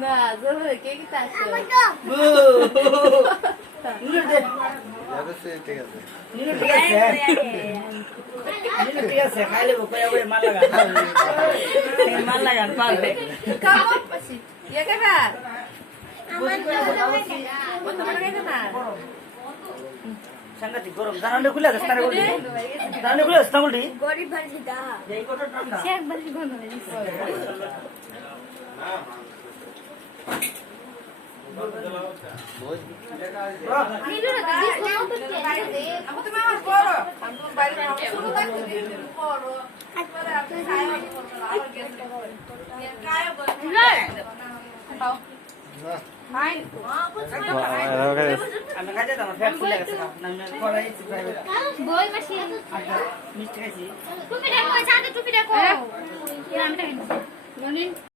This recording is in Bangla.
না জোরে কে কি তাছে ঠিক আছে ঠিক আছে খাইলে কই মাল লাগান পারবে কাম পাছি ইয়া কাকা আমার না সাংঘাতিক গরম জানালে খুলে যাস তারে বলি জানালে খুলে যাস না বলি গরিব বাড়ি দা এই কত ঠান্ডা শেখ বাড়ি বন্ধ হয়ে গেছে নীলু না দিস নাও তো কে আমি তো মামা বড় আমি বাইরে মামা শুরু করতে দিই বড় একবার আপনি খাই আমি আর গেছে কায় বল খাও হাই আমি কাজে তো আমার ফ্যাট ফুলে গেছে না আমি পড়াই প্রাইভেট বই মাসি মিষ্টি খাইছি টুপি দেখো চাঁদে টুপি দেখো আমি দেখেন মনি